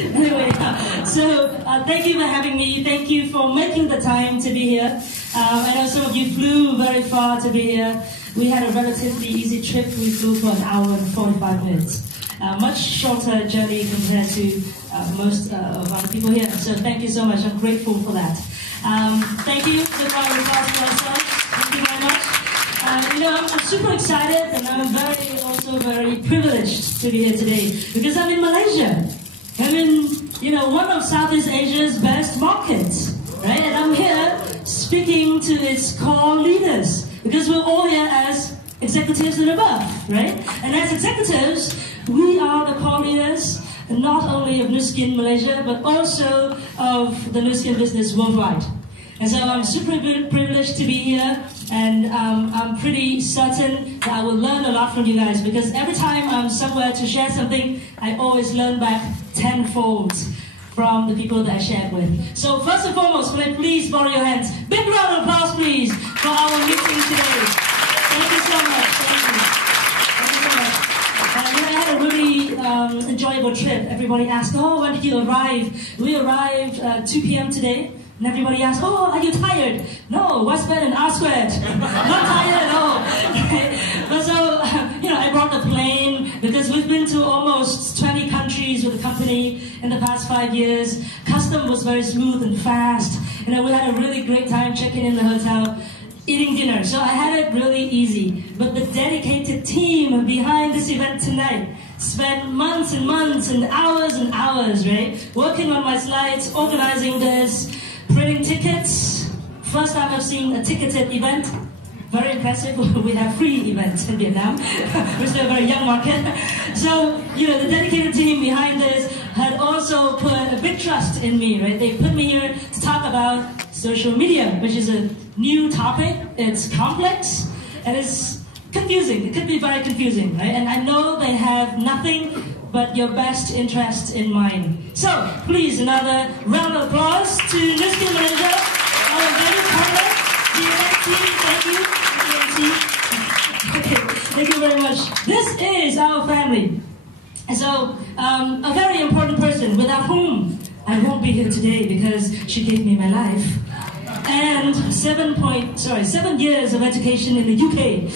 Anyway, thank you for having me. Thank you for making the time to be here. I know some of you flew very far to be here. We had a relatively easy trip. We flew for an hour and 45 minutes. Much shorter journey compared to most of other people here. So thank you so much. I'm grateful for that. Thank you for the ourselves. Thank you very much. I'm super excited, and I'm also very privileged to be here today because I'm in Malaysia. I'm in, one of Southeast Asia's best markets, right? And I'm here speaking to its core leaders because we're all here as executives and above, right? And as executives, we are the core leaders, not only of NuSkin Malaysia, but also of the NuSkin business worldwide. And so I'm super privileged to be here, and I'm pretty certain that I will learn a lot from you guys, because every time I'm somewhere to share something, I always learn back tenfold from the people that I shared with. So first and foremost, can I please borrow your hands? Big round of applause, please, for our meeting today. Thank you so much. Thank you. Thank you so much. I had a really enjoyable trip. Everybody asked, oh, when did you arrive? We arrived 2 p.m. today. And everybody asked, oh, are you tired? No, what's better than R squared? Not tired at all. But so, I brought the plane because we've been to almost 20 countries with the company in the past 5 years. Custom was very smooth and fast. We had a really great time checking in the hotel, eating dinner. So I had it really easy. But the dedicated team behind this event tonight spent months and months and hours, right? Working on my slides, organizing this, printing tickets. First time I've seen a ticketed event. Very impressive. We have free events in Vietnam. We're still a very young market. So, the dedicated team behind this had also put a big trust in me, right? They put me here to talk about social media, which is a new topic. It's complex and it's confusing. It could be very confusing, right? And I know they have nothing but your best interest in mind. So, please, another round of applause to NuSkin Malaysia, our very partner, the event team. Thank you. Okay, thank you very much. This is our family. And so, a very important person without whom I won't be here today because she gave me my life. And 7 years of education in the UK.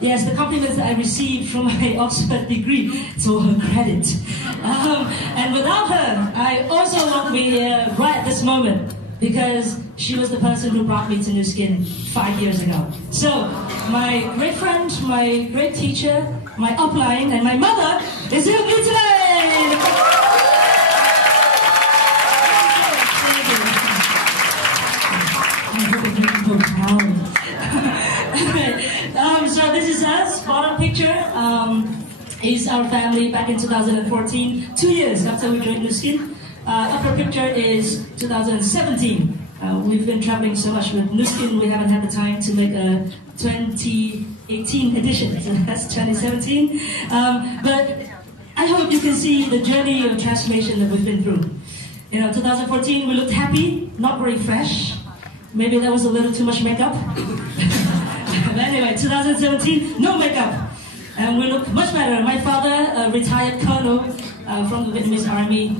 Yes, the compliments that I received from my Oxford degree, it's all her credit. And without her, I also won't be here right at this moment, because she was the person who brought me to NuSkin 5 years ago. So, my great friend, my great teacher, my upline, and my mother is here with me today! So this is us, bottom picture, is our family back in 2014, 2 years after we joined NuSkin. Upper picture is 2017. We've been traveling so much with NuSkin, we haven't had the time to make a 2018 edition, so that's 2017. But I hope you can see the journey of transformation that we've been through. 2014 we looked happy, not very fresh. Maybe that was a little too much makeup. But anyway, 2017, no makeup. And we look much better. My father, a retired colonel from the Vietnamese army.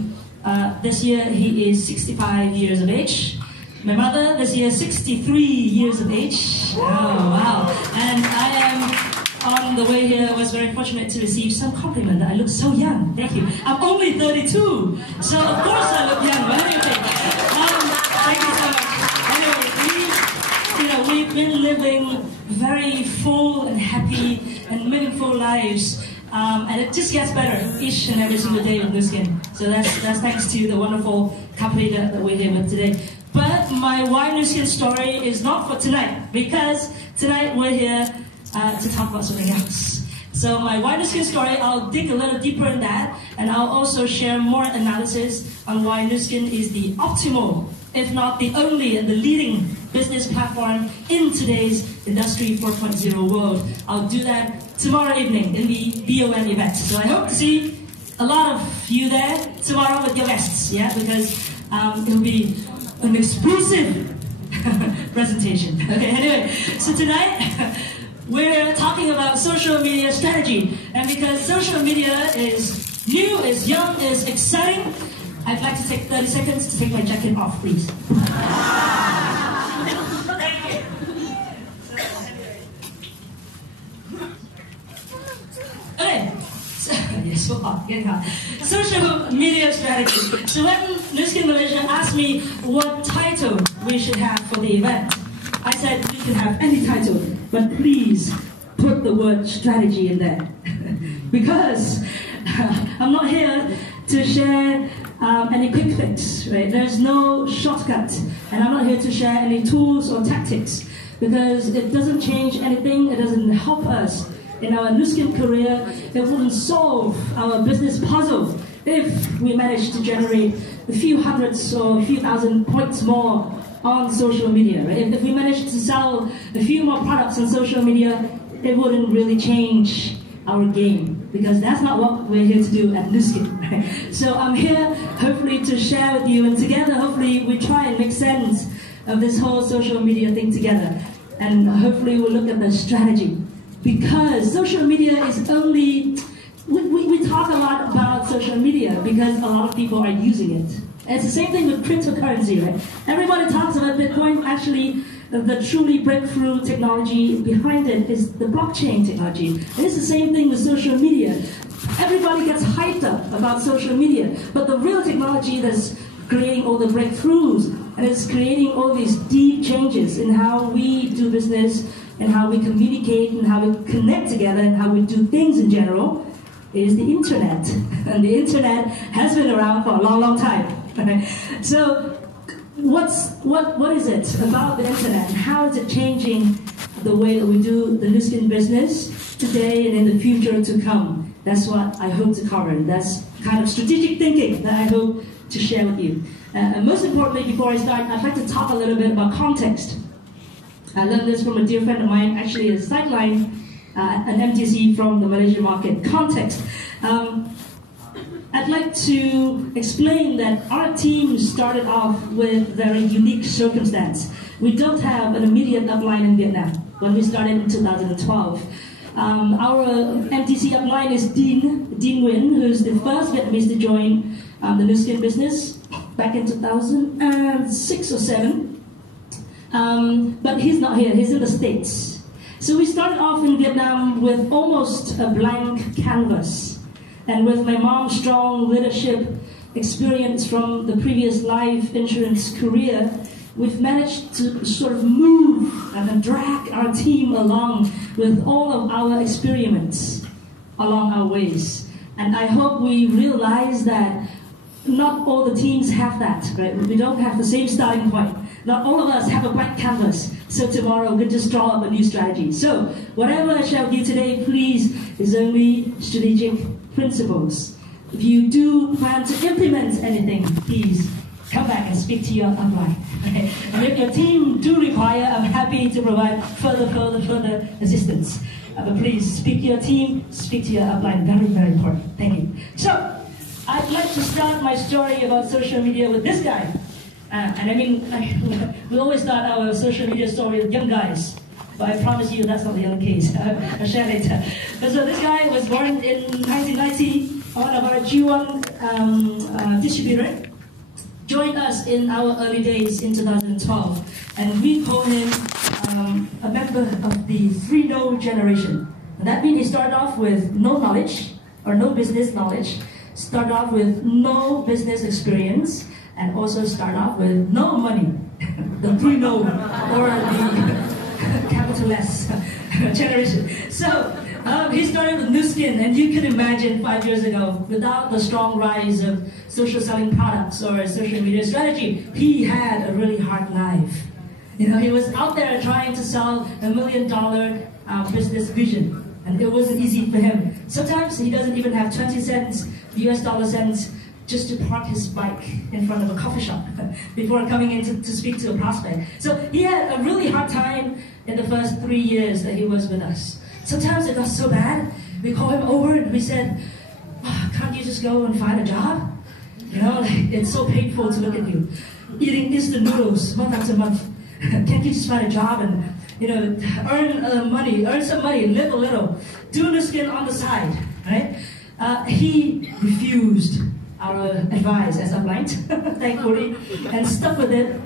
This year, he is 65 years of age. My mother, this year, 63 years of age. Oh, wow. And I am, on the way here, was very fortunate to receive some compliment that I look so young. Thank you. I'm only 32, so of course I look young. But anyway, thank you so much. Anyway, we've been living very full and happy and meaningful lives, and it just gets better each and every single day with NuSkin. So that's thanks to the wonderful company that we're here with today. But my why NuSkin story is not for tonight, because tonight we're here to talk about something else. So my why NuSkin story, I'll dig a little deeper in that, and I'll also share more analysis on why NuSkin is the optimal, if not the only and the leading business platform in today's Industry 4.0 world. I'll do that tomorrow evening in the BOM event. So I hope to see a lot of you there tomorrow with your vests, yeah, because it'll be an exclusive presentation. Okay, anyway, so tonight we're talking about social media strategy, and because social media is New is young is exciting. I'd like to take 30 seconds to take my jacket off, please. Okay. Yes, so hot, getting hot. Social media strategy. So when NuSkin Malaysia asked me what title we should have for the event, I said we can have any title, but please put the word strategy in there. Because I'm not here to share any quick fix, right? There's no shortcut, and I'm not here to share any tools or tactics, because it doesn't change anything, it doesn't help us in our NuSkin career. It wouldn't solve our business puzzle if we managed to generate a few hundreds or a few thousand points more on social media, right? If we managed to sell a few more products on social media, it wouldn't really change our game, because that's not what we're here to do at NuSkin. Right? So I'm here hopefully to share with you, and together hopefully we try and make sense of this whole social media thing together, and hopefully we'll look at the strategy. Because social media is only, we talk a lot about social media because a lot of people are using it. And it's the same thing with cryptocurrency, right? Everybody talks about Bitcoin. Actually, the truly breakthrough technology behind it is the blockchain technology. And it's the same thing with social media. Everybody gets hyped up about social media, but the real technology that's creating all the breakthroughs and it's creating all these deep changes in how we do business and how we communicate and how we connect together and how we do things in general is the internet. And the internet has been around for a long, long time. So what is it about the internet and how is it changing the way that we do the NuSkin business today and in the future to come? That's what I hope to cover. That's kind of strategic thinking that I hope to share with you. And most importantly, before I start, I'd like to talk a little bit about context. I learned this from a dear friend of mine, actually a sideline, an MTC from the Malaysian market. Context. I'd like to explain that our team started off with very unique circumstance. We don't have an immediate upline in Vietnam when we started in 2012. Our MTC upline is Dean Nguyen, who's the first Vietnamese to join the NuSkin business back in 2006 or 7. But he's not here, he's in the States. So we started off in Vietnam with almost a blank canvas. And with my mom's strong leadership experience from the previous life insurance career, we've managed to sort of move and drag our team along with all of our experiments along our ways. And I hope we realize that not all the teams have that, right? We don't have the same starting point. Not all of us have a blank canvas, so tomorrow we can just draw up a new strategy. So whatever I share with you today, please, is only strategic principles. If you do plan to implement anything, please come back and speak to your upline. Okay? And if your team do require, I'm happy to provide further assistance. But please speak to your team, speak to your upline. Very, very important. Thank you. So I'd like to start my story about social media with this guy. And I mean, we always start our social media story with young guys. But I promise you that's not the only case. I'll share later. So this guy was born in 1990 on our G1 distributor. Joined us in our early days in 2012. And we call him a member of the 3-No generation. And that means he started off with no knowledge, or no business knowledge, started off with no business experience, and also start off with no money. The 3-No, or the capital S generation. So he started with NuSkin, and you can imagine 5 years ago, without the strong rise of social selling products or social media strategy, he had a really hard life. You know, he was out there trying to sell $1 million business vision, and it wasn't easy for him. Sometimes he doesn't even have 20 cents, US dollar cents, just to park his bike in front of a coffee shop before coming in to speak to a prospect. So he had a really hard time in the first 3 years that he was with us. Sometimes it got so bad, we called him over and we said, oh, can't you just go and find a job? You know, like, it's so painful to look at you. Eating instant noodles month after month. Can't you just find a job and, you know, earn some money, live a little, do NuSkin on the side, right? He refused our advice as a blind, thankfully, and stuck with it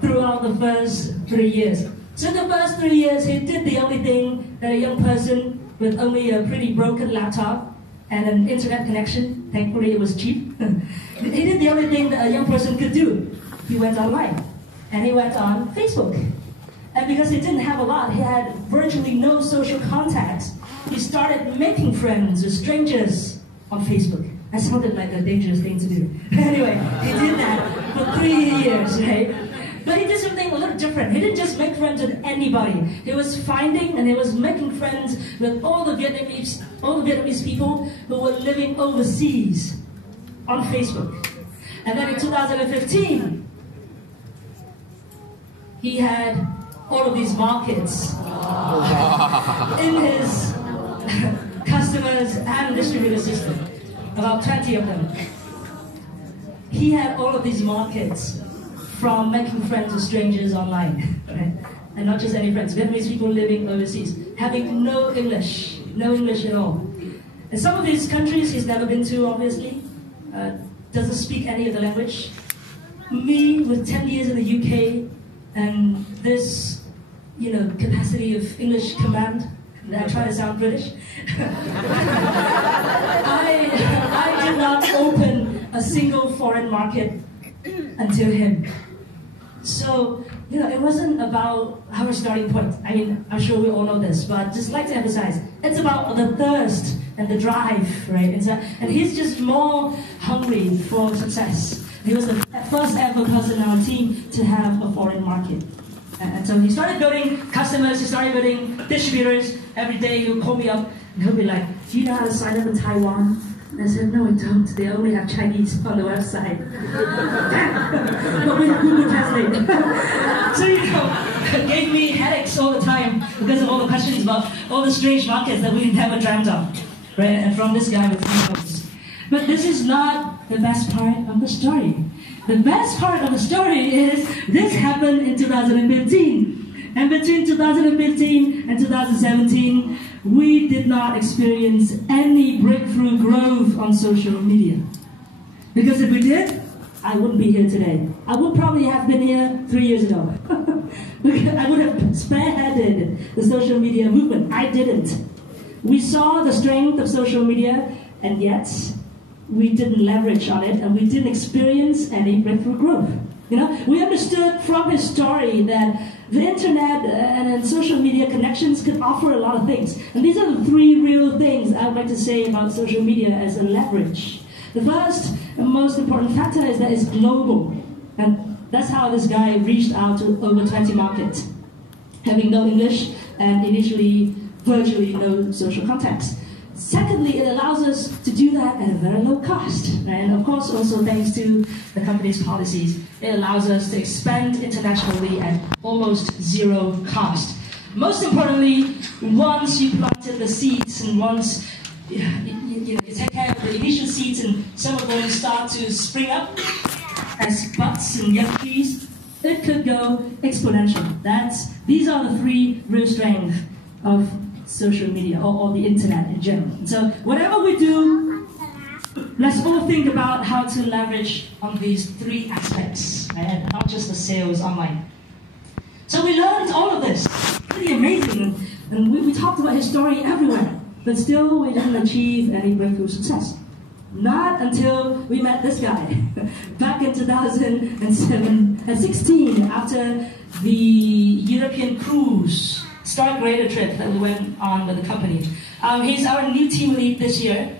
throughout the first 3 years. So in the first 3 years, he did the only thing that a young person with only a pretty broken laptop and an internet connection, thankfully it was cheap, he did the only thing that a young person could do. He went online, and he went on Facebook. And because he didn't have a lot, he had virtually no social contacts, he started making friends with strangers on Facebook. That sounded like a dangerous thing to do. Anyway, he did that for 3 years, right? But he did something a little different. He didn't just make friends with anybody. He was finding and he was making friends with all the Vietnamese people who were living overseas on Facebook. And then in 2015, he had all of these markets in his customers and distributor system, about 20 of them. He had all of these markets from making friends with strangers online, right? And not just any friends, Vietnamese people living overseas, having no English at all. And some of these countries he's never been to, obviously, doesn't speak any of the language. Me, with 10 years in the UK, and this, capacity of English command, I try to sound British. I did not open a single foreign market until him. So, it wasn't about our starting point. I mean, I'm sure we all know this, but just like to emphasize, it's about the thirst and the drive, right? And he's just more hungry for success. He was the first ever person on our team to have a foreign market. And so he started building customers, he started building distributors. Every day he would call me up and he'll be like, do you know how to sign up in Taiwan? And I said, no, I don't. They only have Chinese on the website. But with Google Translate. So, it gave me headaches all the time because of all the questions about all the strange markets that we never dreamt of. Right? And from this guy with emails. But this is not the best part of the story. The best part of the story is this happened in 2015. And between 2015 and 2017, we did not experience any breakthrough growth on social media. Because if we did, I wouldn't be here today. I would probably have been here 3 years ago. I would have spearheaded the social media movement. I didn't. We saw the strength of social media, and yet we didn't leverage on it, and we didn't experience any breakthrough growth. We understood from his story that the internet and social media connections could offer a lot of things. And these are the 3 real things I would like to say about social media as a leverage. The first and most important factor is that it's global. And that's how this guy reached out to over 20 markets, having no English and initially virtually no social contacts. Secondly, it allows us to do that at a very low cost. And of course, also thanks to the company's policies, it allows us to expand internationally at almost zero cost. Most importantly, once you planted the seeds and once you take care of the initial seeds and some of them start to spring up as buds and young trees, it could go exponential. These are the 3 real strengths of social media or the internet in general. So whatever we do, let's all think about how to leverage on these 3 aspects, right? And not just the sales online. So we learned all of this. Pretty amazing. And we talked about his story everywhere, but still we didn't achieve any breakthrough success. Not until we met this guy back in 2016 after the European cruise Star Greater trip that we went on with the company. He's our new team lead this year.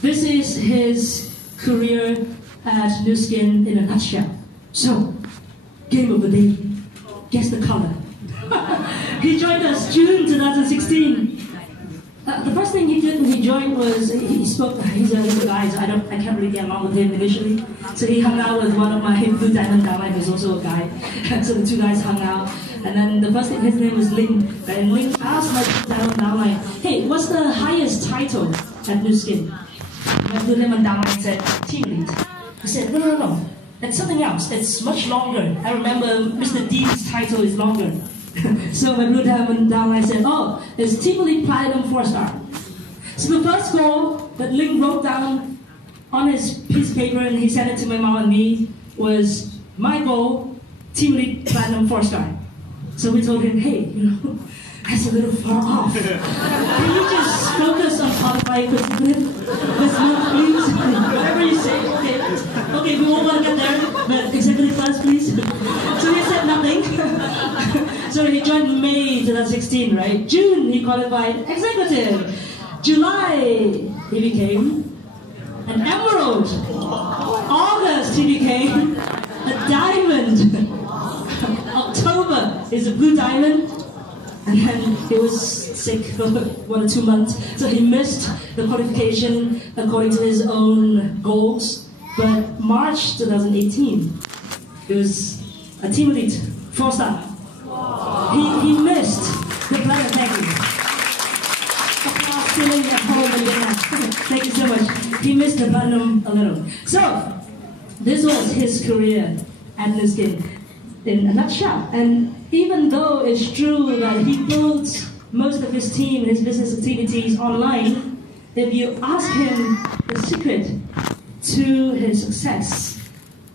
This is his career at NuSkin in a nutshell. So, game of the day, guess the color. He joined us June 2016. The first thing he did when he joined was he spoke. He's a little guy, so I can't really get along with him initially. So he hung out with one of my blue diamond downline who's also a guy. So the 2 guys hung out. And then the first thing, his name was Ling. And Ling asked my diamond downline, hey, what's the highest title at NuSkin? My blue diamond downline said, team lead. He said, no. That's something else. It's much longer. I remember Mr. D's title is longer. So my blue diamond downline said, oh, it's team lead platinum 4-star. So the first goal that Ling wrote down on his piece of paper and he sent it to my mom and me was, my goal, team lead platinum 4-star. So we told him, hey, that's a little far off. Can you just focus on qualifying with month, please? Whatever you say, okay. Okay, we won't want to get there, but executive class, please. So he said nothing. So he joined May 2016, right? June, he qualified executive. July, he became an emerald. August, he became a diamond. October is a blue diamond. And then he was sick for 1 or 2 months, so he missed the qualification according to his own goals. But March 2018, he was a team lead, 4-star. He missed the platinum. Thank you. Applause feeling at home again. Thank you so much. He missed the platinum a little. So this was his career at NuSkin in a nutshell. And even though it's true that he built most of his team, his business activities online, if you ask him the secret to his success,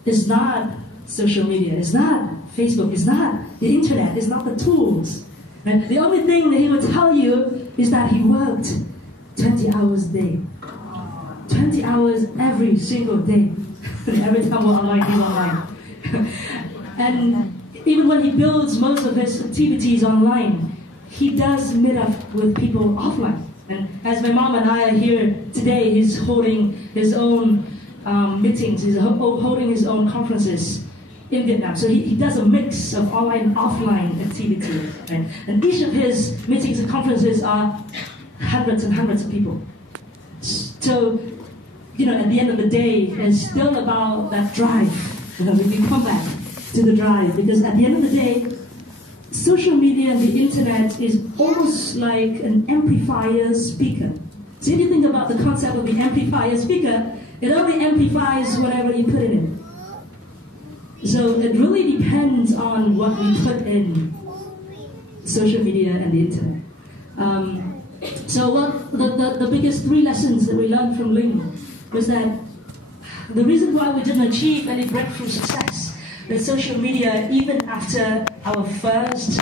it's not social media, it's not Facebook, it's not the internet, it's not the tools. And the only thing that he will tell you is that he worked 20 hours a day. 20 hours every single day. Every time we're online, he's online. And even when he builds most of his activities online, he does meet up with people offline. And as my mom and I are here today, he's holding his own meetings, he's holding his own conferences in Vietnam. So he does a mix of online and offline activity. Right? And each of his meetings and conferences are hundreds and hundreds of people. So, at the end of the day, it's still about that drive. We come back to the drive, because at the end of the day, social media and the internet is almost like an amplifier speaker. So if you think about the concept of the amplifier speaker, it only amplifies whatever you put in it. So it really depends on what we put in social media and the internet. So what the biggest 3 lessons that we learned from Ling was that the reason why we didn't achieve any breakthrough success with social media, even after our first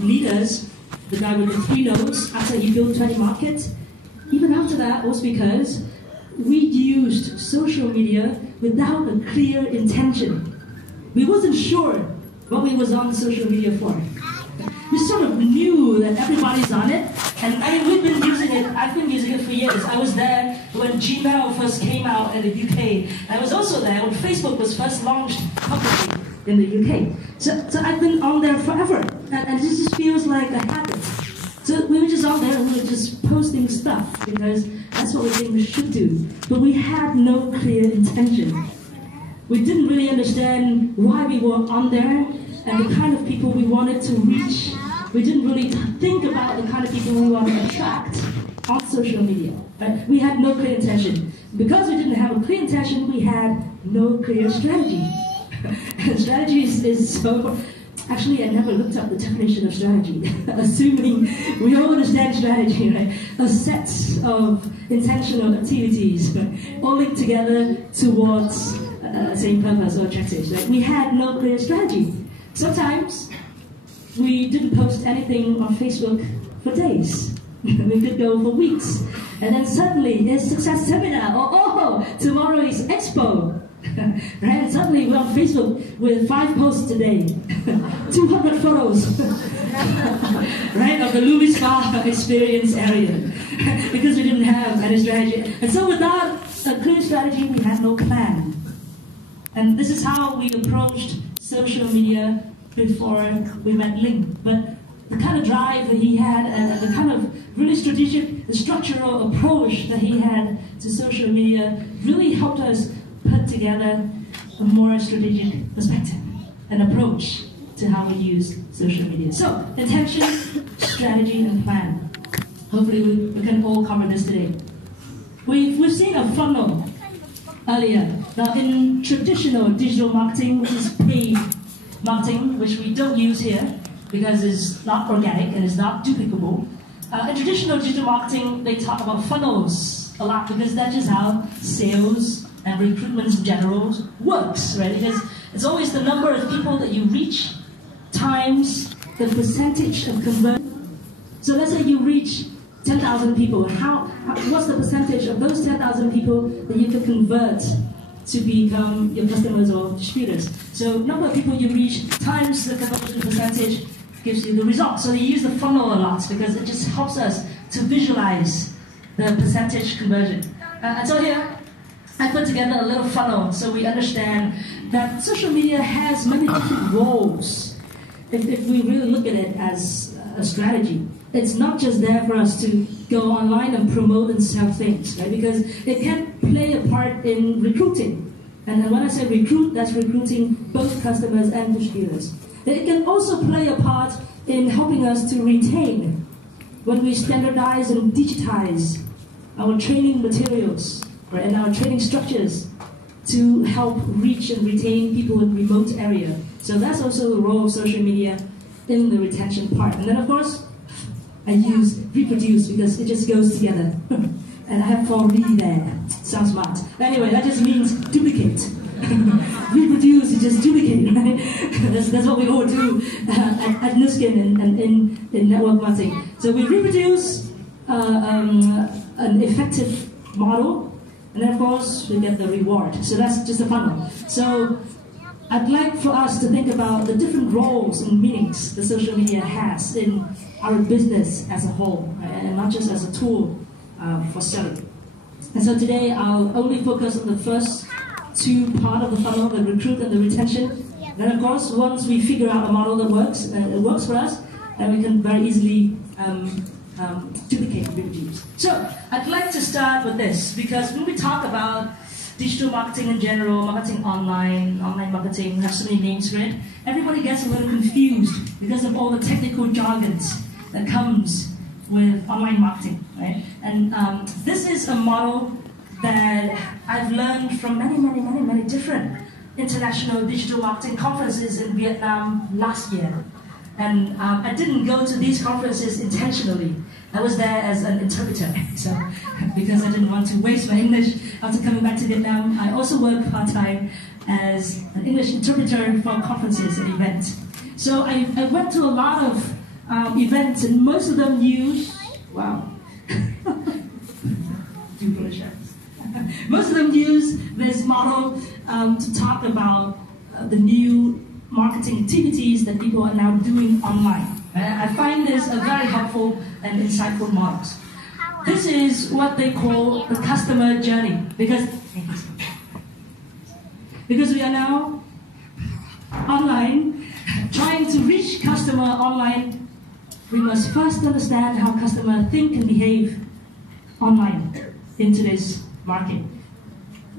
leaders, the guy with the 3 nodes, after he built 20 markets, even after that was because we used social media without a clear intention. We wasn't sure what we was on social media for. We sort of knew that everybody's on it, and we've been using it, I've been using it for years. I was there when Gmail first came out in the UK. I was also there when Facebook was first launched publicly in the UK. So I've been on there forever, and this just feels like a habit. So we were just on there and we were just posting stuff, because that's what we think we should do. But we had no clear intention. We didn't really understand why we were on there, and the kind of people we wanted to reach. We didn't really think about the kind of people we want to attract on social media. Right? We had no clear intention. Because we didn't have a clear intention, we had no clear strategy. And strategy is so... Actually, I never looked up the definition of strategy, assuming we all understand strategy, right? A set of intentional activities, right? All linked together towards same purpose or objectives. Right? We had no clear strategy. Sometimes we didn't post anything on Facebook for days. We could go for weeks. And then suddenly it's success seminar, or tomorrow is expo. Right? And suddenly we're on Facebook with 5 posts a day, 200 photos, right, of the Louis Spa experience area, because we didn't have any strategy. And so without a clear strategy, we had no plan. And this is how we approached social media before we met Ling. But the kind of drive that he had, and the kind of really strategic, the structural approach that he had to social media really helped us put together a more strategic perspective, an approach to how we use social media. So, intention, strategy, and plan. Hopefully we can all cover this today. We've seen a funnel earlier. Now, in traditional digital marketing, which is paid marketing, which we don't use here because it's not organic and it's not duplicable, In traditional digital marketing, they talk about funnels a lot because that's just how sales and recruitment in general works, right? Because it's always the number of people that you reach times the percentage of conversion. So let's say you reach 10,000 people. What's the percentage of those 10,000 people that you can convert to become your customers or distributors? So number of people you reach times the conversion percentage gives you the result. So they use the funnel a lot because it just helps us to visualize the percentage conversion. And so here, I put together a little funnel so we understand that social media has many different roles. If we really look at it as a strategy, it's not just there for us to go online and promote and sell things, right? Because it can play a part in recruiting. And when I say recruit, that's recruiting both customers and distributors. It can also play a part in helping us to retain when we standardize and digitize our training materials, right, and our training structures to help reach and retain people in remote area. So that's also the role of social media in the retention part. And then of course, I use reproduce because it just goes together. And I have for re there. Sounds smart. Anyway, that just means duplicate. Reproduce is just duplicate, right? that's what we all do at NuSkin and in network marketing. So we reproduce an effective model, and then of course we get the reward. So that's just a funnel. So I'd like for us to think about the different roles and meanings that social media has in our business as a whole, right? And not just as a tool for selling. And so today I'll only focus on the first two parts of the funnel, the recruit and the retention. Then of course, once we figure out a model that works, it works for us, then we can very easily duplicate and reproduce. So I'd like to start with this, because when we talk about digital marketing in general, marketing online marketing, we have so many names for it, everybody gets a little confused because of all the technical jargons that comes with online marketing, right? And this is a model that I've learned from many different international digital marketing conferences in Vietnam last year. And I didn't go to these conferences intentionally. I was there as an interpreter, so because I didn't want to waste my English after coming back to Vietnam. I also work part-time as an English interpreter for conferences and events. So I went to a lot of events, and most of them use, wow, most of them use this model to talk about the new marketing activities that people are now doing online. I find this a very helpful and insightful model. This is what they call the customer journey, because we are now online, trying to reach customer online. We must first understand how customers think and behave online in today's market.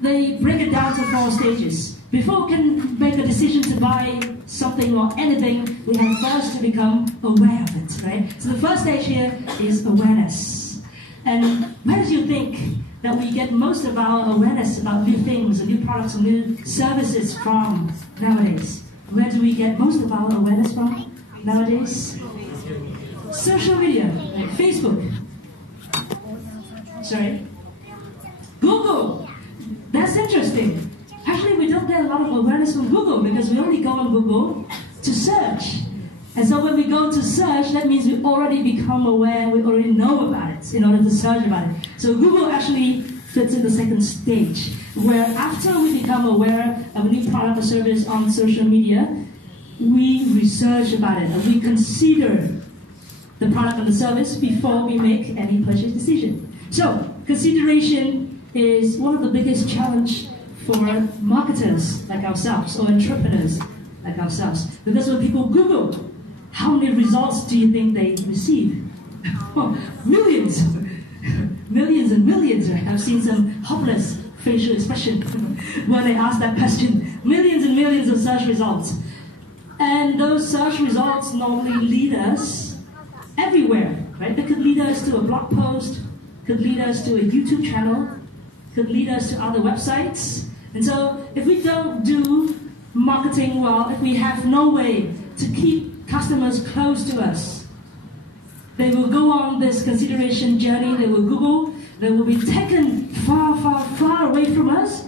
They break it down to 4 stages. Before we can make a decision to buy something or anything, we have first to become aware of it, right? So the first stage here is awareness. And where do you think that we get most of our awareness about new things, and new products, and new services from nowadays? Where do we get most of our awareness from nowadays? Social media, like Facebook. Sorry. Google. That's interesting. Actually, we don't get a lot of awareness from Google because we only go on Google to search. And so when we go to search, that means we already become aware, we already know about it in order to search about it. So Google actually fits in the second stage, where after we become aware of a new product or service on social media, we research about it and we consider the product or the service before we make any purchase decision. So consideration is one of the biggest challenges for marketers like ourselves or entrepreneurs like ourselves. Because when people Google, how many results do you think they receive? Millions. Millions and millions. Right? I've seen some hopeless facial expression when they ask that question. Millions and millions of search results. And those search results normally lead us everywhere. Right? They could lead us to a blog post, could lead us to a YouTube channel, could lead us to other websites. And so if we don't do marketing well, if we have no way to keep customers close to us, They will go on this consideration journey, they will Google, they will be taken far, far, far away from us.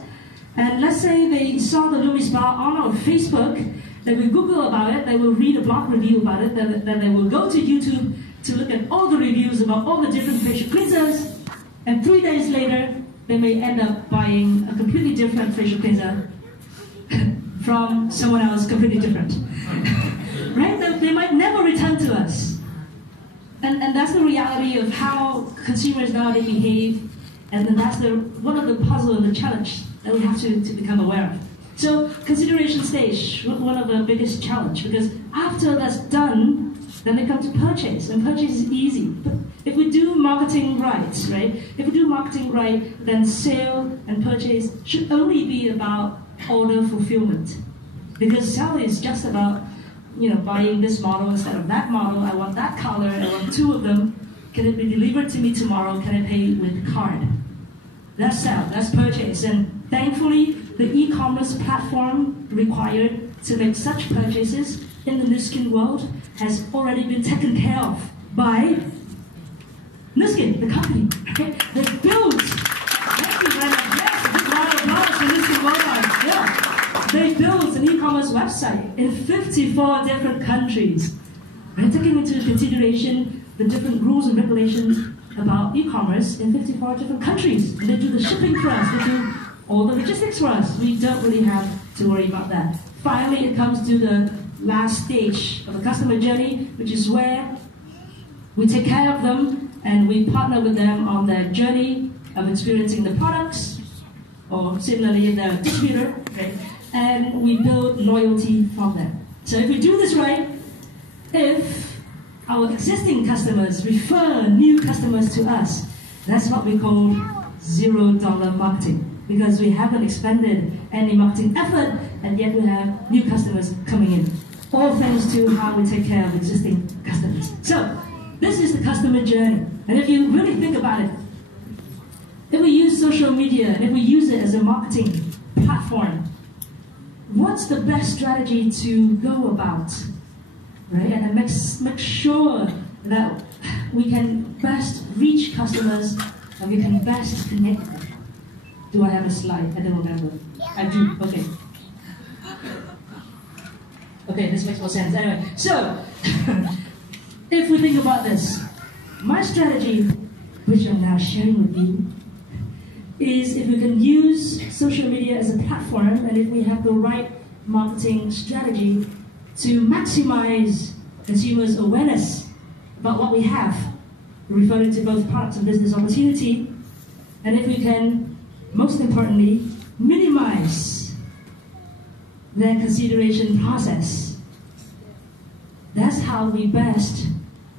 And let's say they saw the Lumi Spa on our Facebook, they will Google about it, they will read a blog review about it, then they will go to YouTube to look at all the reviews about all the different facial cleansers, and 3 days later, they may end up buying a completely different facial cleanser from someone else completely different. Right? They might never return to us. And that's the reality of how consumers nowadays behave, and then that's one of the puzzle and the challenge that we have to become aware of. So consideration stage, one of the biggest challenge, because after that's done, then they come to purchase, and purchase is easy. But if we do marketing right? If we do marketing right, then sale and purchase should only be about order fulfillment. Because sale is just about, buying this model instead of that model. I want that color, I want 2 of them. Can it be delivered to me tomorrow? Can I pay with card? That's sale, that's purchase. And thankfully, the e-commerce platform required to make such purchases in the NuSkin world has already been taken care of by NuSkin, the company. They built, thank you very much, yes, a big round of applause for NuSkin worldwide. Yeah. They built an e-commerce website in 54 different countries. They're taking into consideration the different rules and regulations about e-commerce in 54 different countries. And they do the shipping for us, they do all the logistics for us. We don't really have to worry about that. Finally, it comes to the last stage of the customer journey, which is where we take care of them and we partner with them on their journey of experiencing the products, or similarly the distributor, right? And we build loyalty from them. So if we do this right, if our existing customers refer new customers to us, that's what we call $0 marketing, because we haven't expended any marketing effort, and yet we have new customers coming in. All thanks to how we take care of existing customers. So, this is the customer journey. And if you really think about it, if we use social media, and if we use it as a marketing platform, what's the best strategy to go about? Right? And make sure that we can best reach customers and we can best connect them. Do I have a slide? I don't remember. I do. Okay. Okay, this makes more sense. Anyway, so if we think about this, my strategy, which I'm now sharing with you, is if we can use social media as a platform, and if we have the right marketing strategy to maximize consumers' awareness about what we have, referring to both products and business opportunity, and if we can, most importantly, minimize their consideration process. That's how we best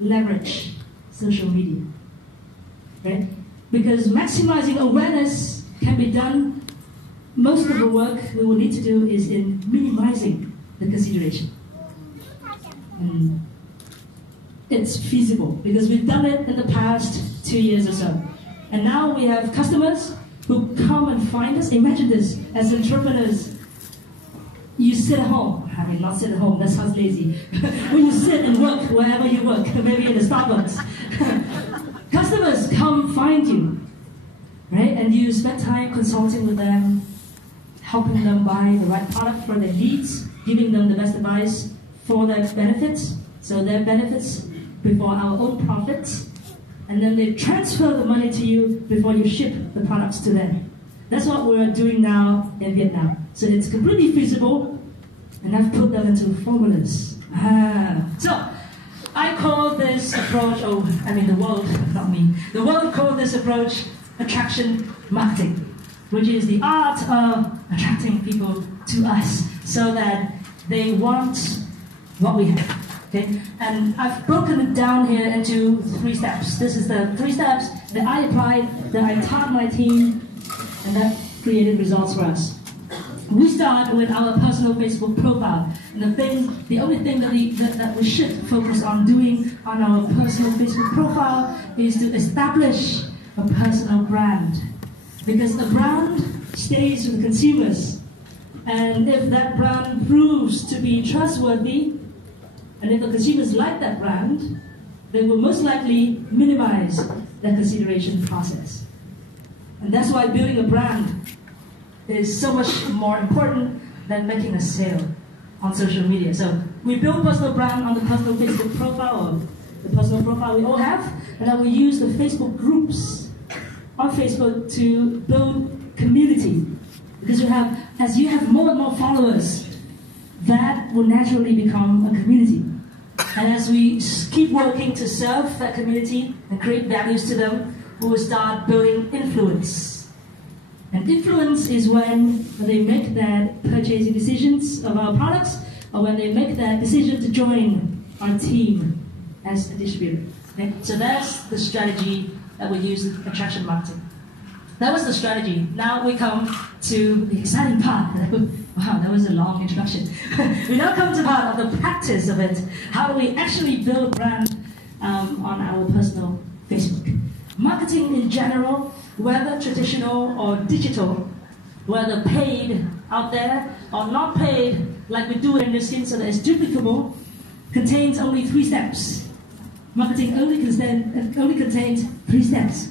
leverage social media, right? Because maximizing awareness can be done, most of the work we will need to do is in minimizing the consideration. It's feasible because we've done it in the past 2 years or so. And now we have customers who come and find us. Imagine this, as entrepreneurs, you sit at home. I mean, not sit at home, that sounds lazy. When you sit and work wherever you work, maybe in the Starbucks. Customers come find you, right? And you spend time consulting with them, helping them buy the right product for their needs, giving them the best advice for their benefits, so their benefits before our own profits, and then they transfer the money to you before you ship the products to them. That's what we're doing now in Vietnam. So it's completely feasible, and I've put them into formulas. So I call this approach, the world, not me, the world called this approach attraction marketing, which is the art of attracting people to us so that they want what we have. Okay? And I've broken it down here into 3 steps. This is the 3 steps that I applied, that I taught my team, and that created results for us. We start with our personal Facebook profile. And the only thing that we should focus on doing on our personal Facebook profile is to establish a personal brand. Because the brand stays with consumers. And if that brand proves to be trustworthy, and if the consumers like that brand, they will most likely minimize the consideration process. And that's why building a brand is so much more important than making a sale on social media. So we build personal brand on the personal Facebook profile, or the personal profile we all have, and then we use the Facebook groups on Facebook to build community. Because as you have more and more followers, that will naturally become a community. And as we keep working to serve that community and create values to them, we will start building influence. And influence is when they make that purchasing decisions of our products, or when they make that decision to join our team as a distributor. Okay? So that's the strategy that we use in attraction marketing. That was the strategy. Now we come to the exciting part. Wow, that was a long introduction. We now come to part of the practice of it. How do we actually build brand on our personal Facebook? Marketing in general, whether traditional or digital, whether paid out there or not paid, like we do in NuSkin so that it's duplicable, contains only 3 steps. Marketing only contains 3 steps.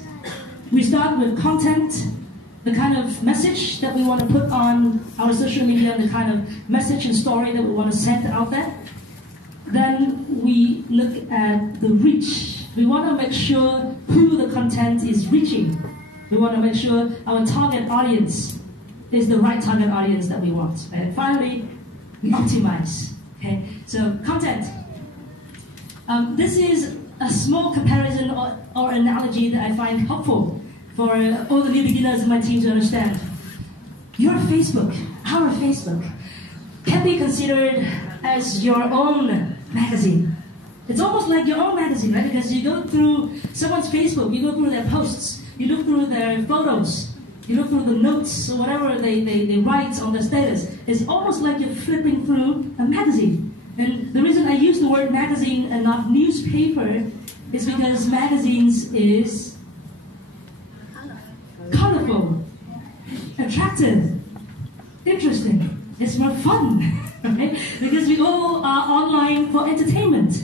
We start with content, the kind of message that we want to put on our social media, the kind of message and story that we want to send out there. Then we look at the reach. We want to make sure who the content is reaching. We want to make sure our target audience is the right target audience that we want. And finally, we optimize. Okay, so content. This is a small comparison or analogy that I find helpful for all the new beginners in my team to understand. Your Facebook, our Facebook, can be considered as your own magazine. It's almost like your own magazine, right? Because you go through someone's Facebook, you go through their posts, you look through their photos, you look through the notes or whatever they write on their status. It's almost like you're flipping through a magazine. And the reason I use the word magazine and not newspaper is because magazines is colorful, attractive, interesting. It's more fun, right? Because we all are online for entertainment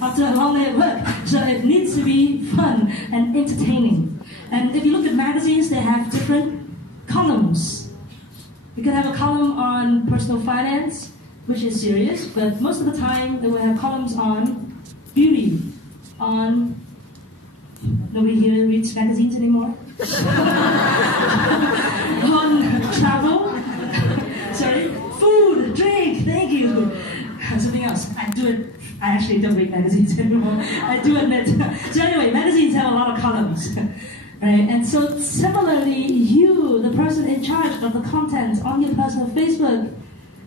after a long day at work. So it needs to be fun and entertaining. And if you look at magazines, they have different columns. You can have a column on personal finance, which is serious, but most of the time they will have columns on beauty, on... Nobody here reads magazines anymore? On travel, sorry, food, drink, thank you. Something else, I actually don't read magazines anymore, I do admit. So anyway, magazines have a lot of columns. Right? And so similarly, you, the person in charge of the content on your personal Facebook,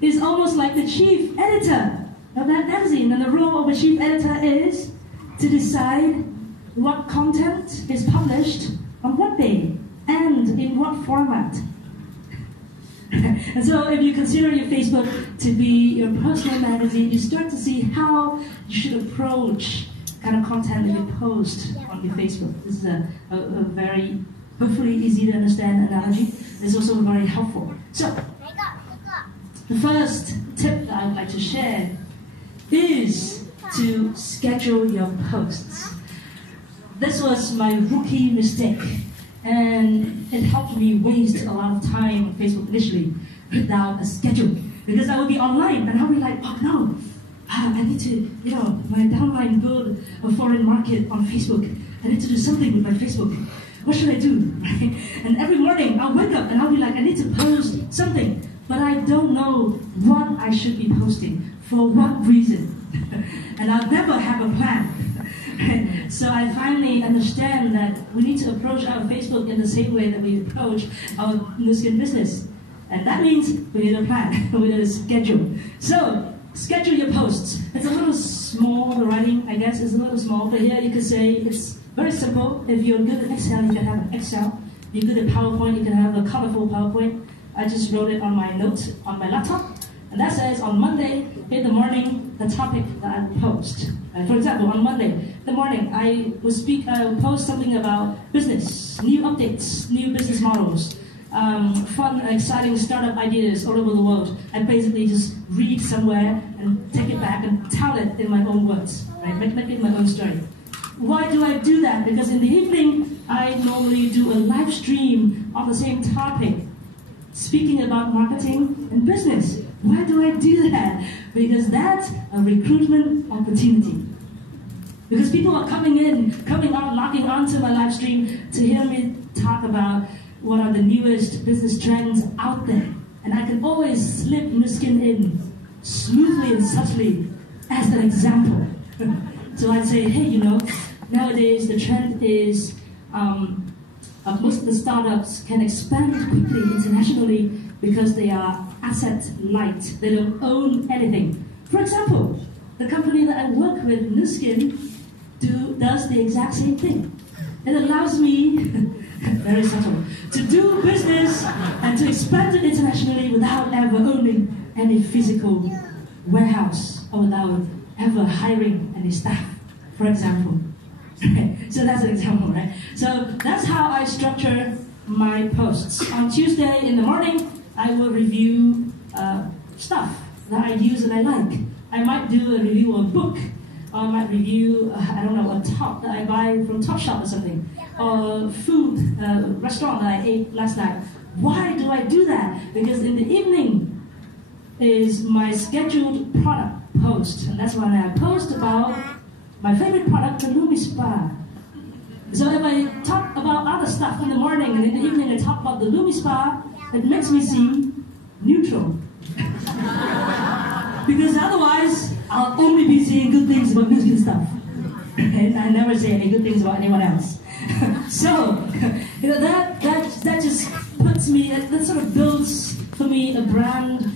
is almost like the chief editor of that magazine. And the role of a chief editor is to decide what content is published on what day and in what format. And so if you consider your Facebook to be your personal magazine, you start to see how you should approach kind of content that you post on your Facebook. This is a very, hopefully easy to understand analogy. It's also very helpful. So, the first tip that I would like to share is to schedule your posts. This was my rookie mistake, and it helped me waste a lot of time on Facebook initially without a schedule. Because I would be online and I would be like, oh no, I need to, my downline build a foreign market on Facebook. I need to do something with my Facebook. What should I do? Right? And every morning I'll wake up and I'll be like, I need to post something, but I don't know what I should be posting, for what reason. And I'll never have a plan. So I finally understand that we need to approach our Facebook in the same way that we approach our NuSkin business. And that means we need a plan, we need a schedule. So, schedule your posts. It's a little small, the writing, I guess, is a little small, but here you can say it's very simple. If you're good at Excel, you can have an Excel. If you're good at PowerPoint, you can have a colorful PowerPoint. I just wrote it on my notes on my laptop. And that says on Monday in the morning, the topic that I post. For example, on Monday in the morning, I will post something about business, new updates, new business models, fun, exciting startup ideas all over the world. I basically just read somewhere and take it back and tell it in my own words, right? Make it my own story. why do I do that? Because in the evening, I normally do a live stream on the same topic, speaking about marketing and business. Why do I do that? Because that's a recruitment opportunity. Because people are coming out, logging onto my live stream to hear me talk about what are the newest business trends out there. And I can always slip NuSkin in smoothly and subtly as an example. So I'd say, hey, you know, nowadays the trend is most of the startups can expand quickly internationally because they are asset light. They don't own anything. For example, the company that I work with, NuSkin, does the exact same thing. It allows me, very subtle, to do business and to expand it internationally without ever owning any physical warehouse or without ever hiring any staff, for example. So that's an example, right? So that's how I structure my posts. On Tuesday in the morning, I will review stuff that I use and I like. I might do a review of a book, or I might review, I don't know, a top that I buy from Topshop or something, or food, restaurant that I ate last night. Why do I do that? Because in the evening is my scheduled product post, and that's when I post about my favorite product, the LumiSpa. So if I talk about other stuff in the morning and in the evening I talk about the LumiSpa, it makes me seem neutral. Because otherwise, I'll only be saying good things about NuSkin stuff. And I never say any good things about anyone else. So, you know, that just puts me, that sort of builds for me a brand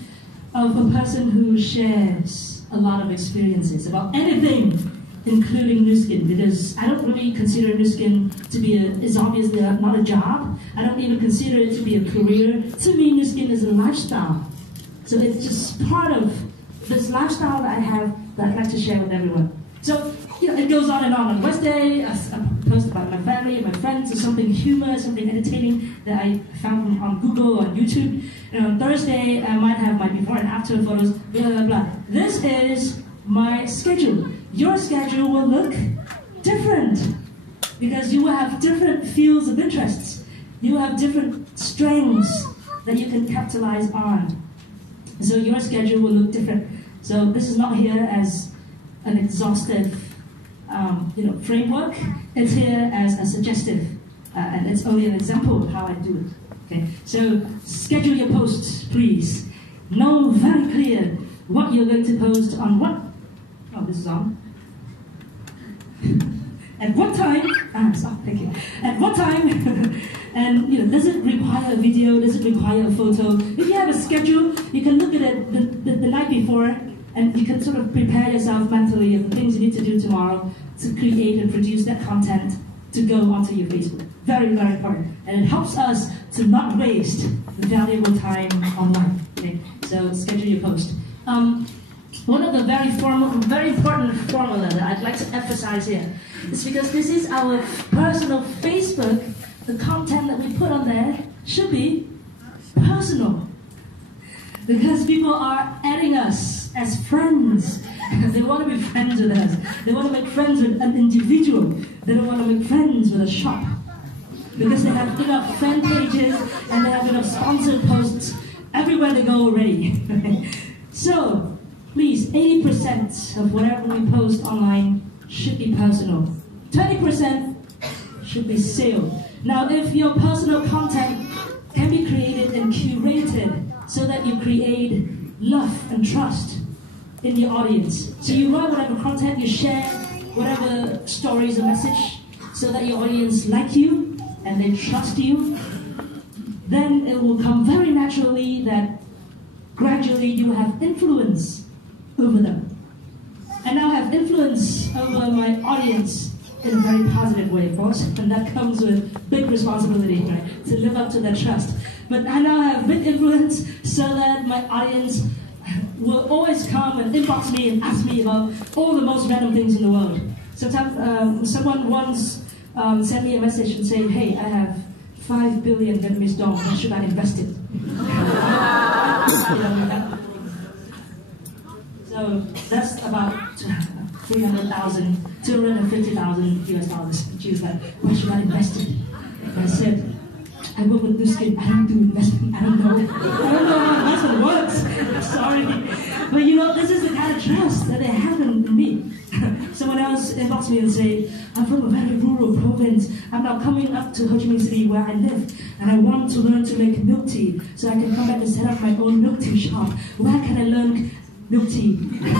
of a person who shares a lot of experiences about anything, including NuSkin, because I don't really consider NuSkin to be it's obviously not a job. I don't even consider it to be a career. To me, NuSkin is a lifestyle. So it's just part of this lifestyle that I have that I'd like to share with everyone. So, you know, it goes on and on. On Wednesday, I post about my family and my friends, or something humorous, something entertaining that I found on Google or YouTube. And on Thursday, I might have my before and after photos, blah, blah, blah. This is my schedule. Your schedule will look different because you will have different fields of interests. You will have different strengths that you can capitalize on. So your schedule will look different. So this is not here as an exhaustive framework. It's here as a suggestive, and it's only an example of how I do it. Okay. So schedule your posts, please. Know very clear what you're going to post on what. Oh, this is on. At what time? Stop. Thank you. At what time? And you know, does it require a video? Does it require a photo? If you have a schedule, you can look at it the night before, and you can sort of prepare yourself mentally of the things you need to do tomorrow to create and produce that content to go onto your Facebook. Very, very important. And it helps us to not waste valuable time online. Okay? So schedule your post. One of the very important formula that I'd like to emphasize here is because this is our personal Facebook, the content that we put on there should be personal. Because people are adding us as friends. They want to be friends with us. They want to make friends with an individual. They don't want to make friends with a shop. Because they have enough fan pages and they have enough sponsored posts everywhere they go already. So, please, 80% of whatever we post online should be personal. 20% should be sale. Now, if your personal content can be created and curated so that you create love and trust in your audience. So you write whatever content, you share whatever stories or message so that your audience like you and they trust you, then it will come very naturally that gradually you have influence over them. And now I have influence over my audience in a very positive way, of course, and that comes with big responsibility, right, to live up to that trust. But I now have big influence so that my audience will always come and inbox me and ask me about all the most random things in the world. Sometimes someone once sent me a message and say, hey, I have 5 billion Vietnamese dong, where should I invest it? So that's about 300,000 $250,000 US. She was like, why should I invest it? And I said, I work with NuSkin, I don't do investment, I don't know how investment works. Sorry. But you know, this is the kind of trust that they have in me. Someone else inboxed me and say, I'm from a very rural province. I'm now coming up to Ho Chi Minh City where I live, and I want to learn to make milk tea so I can come back and set up my own milk tea shop. Where can I learn milk tea making?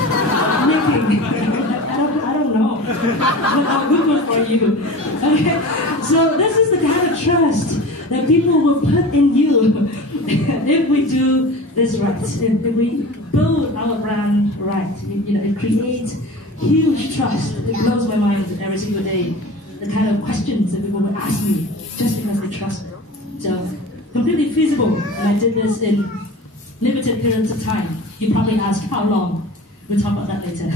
I don't know. I'll Google for you. Okay? So this is the kind of trust that people will put in you if we do this right. If we build our brand right, you know, it creates huge trust. It blows my mind every single day. The kind of questions that people would ask me just because they trust me. So completely feasible. And I did this in limited periods of time. You probably ask how long. We'll talk about that later.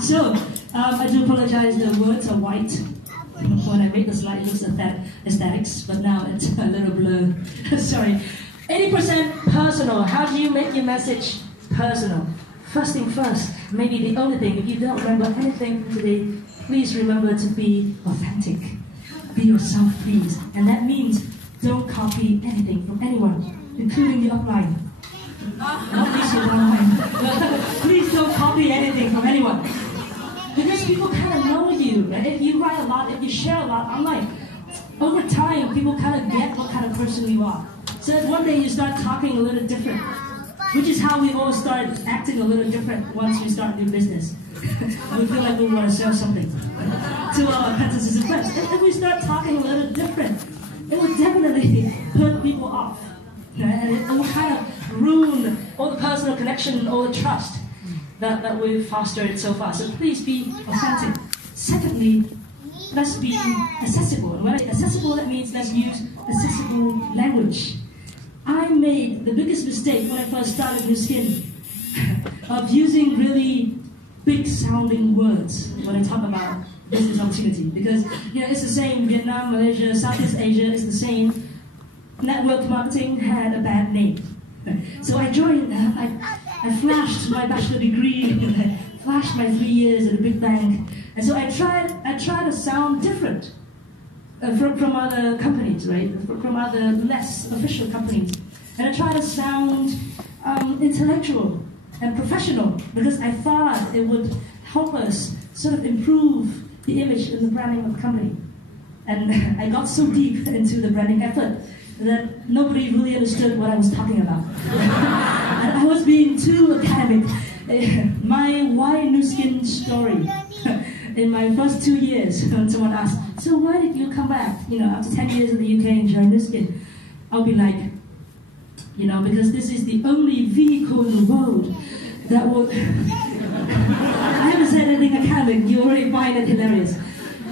So I do apologize. The words are white. When I made the slide, it looks aesthetics, but now it's a little blur. Sorry. 80% personal. How do you make your message personal? First thing first, maybe the only thing, if you don't remember anything today, please remember to be authentic. Be yourself, please. And that means don't copy anything from anyone, including the upline. Not least your downline. Please don't copy anything from anyone. Because people kind of know you. Right? If you write a lot, if you share a lot online, over time, people kind of get what kind of person you are. So if one day you start talking a little different, which is how we all start acting a little different once we start new business. We feel like we want to sell something to our apprentices and friends. If we start talking a little different, it will definitely put people off. And it will kind of ruin all the personal connection, all the trust that we've fostered so far. So please be authentic. Secondly, let's be accessible. And when I say accessible, that means let's use accessible language. I made the biggest mistake when I first started NuSkin of using really big sounding words when I talk about business opportunity. Because you know, it's the same Vietnam, Malaysia, Southeast Asia, it's the same. Network marketing had a bad name. So I joined, I flashed my bachelor degree, and I flashed my 3 years at a big bank. And so I tried to sound different from other companies, right? From other less official companies. And I tried to sound intellectual and professional because I thought it would help us sort of improve the image and the branding of the company. And I got so deep into the branding effort that nobody really understood what I was talking about. And I was being too academic. My why NuSkin story. In my first 2 years, when someone asked, so why did you come back, you know, after 10 years in the UK and join NuSkin? I'll be like, you know, because this is the only vehicle in the world that would... I haven't said anything academic, you already find it hilarious.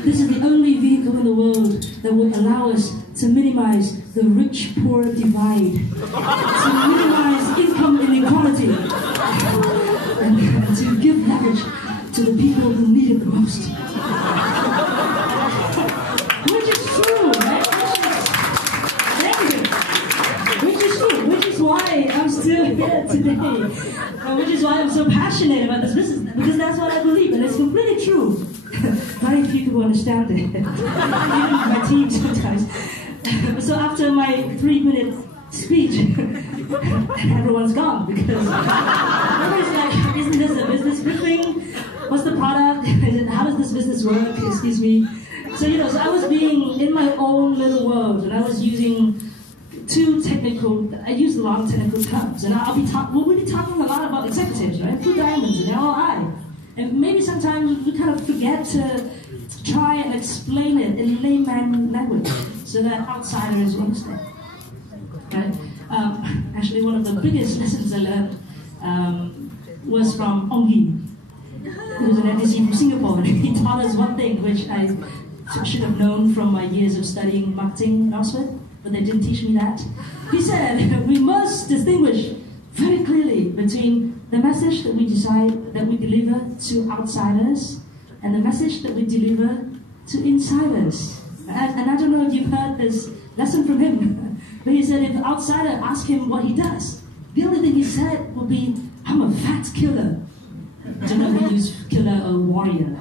This is the only vehicle in the world that would allow us to minimize the rich-poor divide, to minimize income inequality, and to give leverage to the people who need it the most. Which is true, right? Thank you. Which is true, which is why I'm still here today. Which is why I'm so passionate about this business, because that's what I believe, and it's completely true. Very few people understand it, even my team sometimes. So after my 3-minute speech, everyone's gone because everybody's like, isn't this a business briefing? What's the product? How does this business work? Excuse me. So you know, so I was being in my own little world, and I was using too technical. I use a lot of technical terms, and we'll be talking a lot about executives, right? 2 diamonds and ROI. And maybe sometimes we kind of forget to try and explain it in layman language so that outsiders will understand. Right? Actually, one of the biggest lessons I learned was from Ong Yi. He was an NDC from Singapore, and he taught us one thing which I should have known from my years of studying marketing at Oxford, but they didn't teach me that. He said, we must distinguish very clearly between the message that we deliver to outsiders and the message that we deliver to insiders. And I don't know if you've heard this lesson from him, but he said if an outsider asks him what he does, the only thing he said would be, I'm a fat killer. Don't know who use killer or warrior.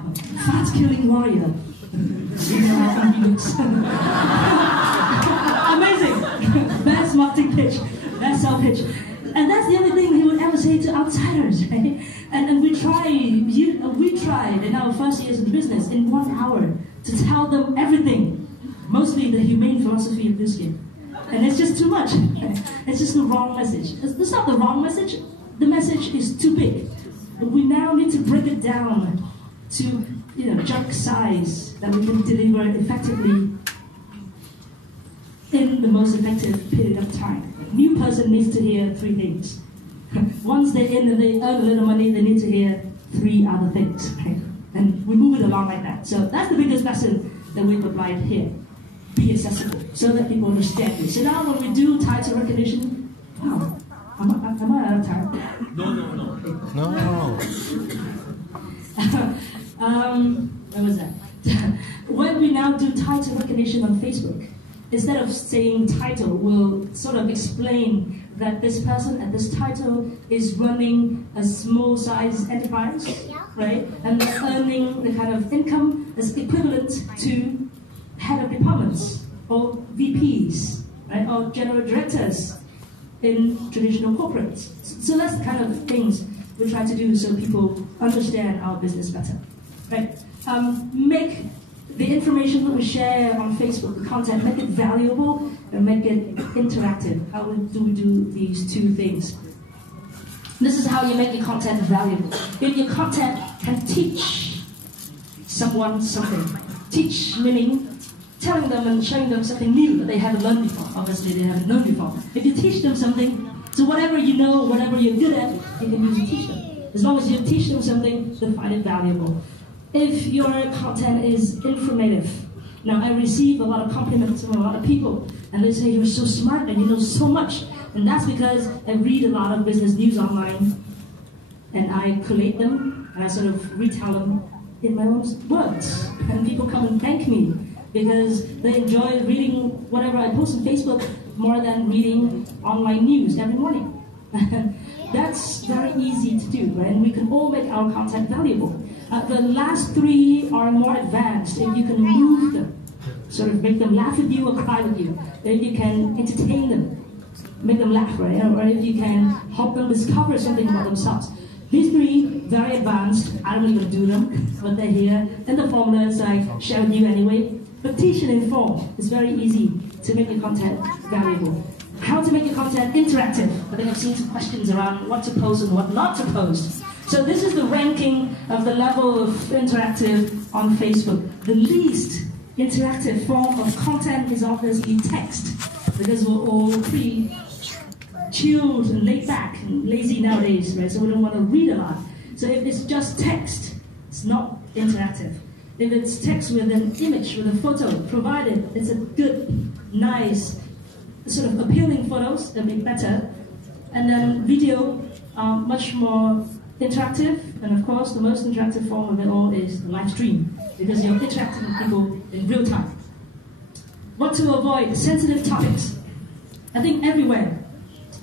Fat killing warrior. You know how fun he looks. Amazing. Best marketing pitch. Best sell pitch. And that's the only thing he would ever say to outsiders, right? And we tried in our first years in business in 1 hour to tell them everything. Mostly the humane philosophy of NuSkin. And it's just too much. It's just the wrong message. It's not the wrong message. The message is too big. But we now need to break it down to chunk size that we can deliver effectively in the most effective period of time. A new person needs to hear 3 things. Once they're in and they earn a little money, they need to hear 3 other things. Right? And we move it along like that. So that's the biggest lesson that we've applied here. Be accessible so that people understand you. So now when we do title recognition, wow, am I out of time? No. Where was that? When we now do title recognition on Facebook, instead of saying title, we'll sort of explain that this person at this title is running a small-size enterprise, right? And they're earning the kind of income that's equivalent to head of departments or VPs, right? Or general directors in traditional corporates. So that's the kind of things we try to do so people understand our business better, right? Make the information that we share on Facebook, the content, make it valuable and make it interactive. How do we do these 2 things? This is how you make your content valuable. If your content can teach someone something, teach meaning telling them and showing them something new that they haven't learned before. Obviously, they haven't known before. If you teach them something, so whatever you know, whatever you're good at, you can use to teach them. As long as you teach them something, they'll find it valuable. If your content is informative, now I receive a lot of compliments from a lot of people, and they say you're so smart and you know so much, and that's because I read a lot of business news online, and I collate them, and I sort of retell them in my own words, and people come and thank me because they enjoy reading whatever I post on Facebook more than reading online news every morning. That's very easy to do, right? And we can all make our content valuable. The last 3 are more advanced. If you can move them, sort of make them laugh with you or cry with you. If you can entertain them, make them laugh, right? Or if you can help them discover something about themselves. These 3, very advanced. I don't even do them, but they're here. And the formulas I share with you anyway. But teach and inform is very easy to make your content valuable. How to make your content interactive. I think I've seen some questions around what to post and what not to post. So this is the ranking of the level of interactive on Facebook. The least interactive form of content is obviously text, because we're all pretty chilled and laid back and lazy nowadays, right? So we don't want to read a lot. So if it's just text, it's not interactive. If it's text with an image, with a photo, provided it's a good, nice, sort of appealing photos, that'll be better. And then video, much more interactive, and of course the most interactive form of it all is the live stream, because you're interacting with people in real time. What to avoid? Sensitive topics. I think everywhere,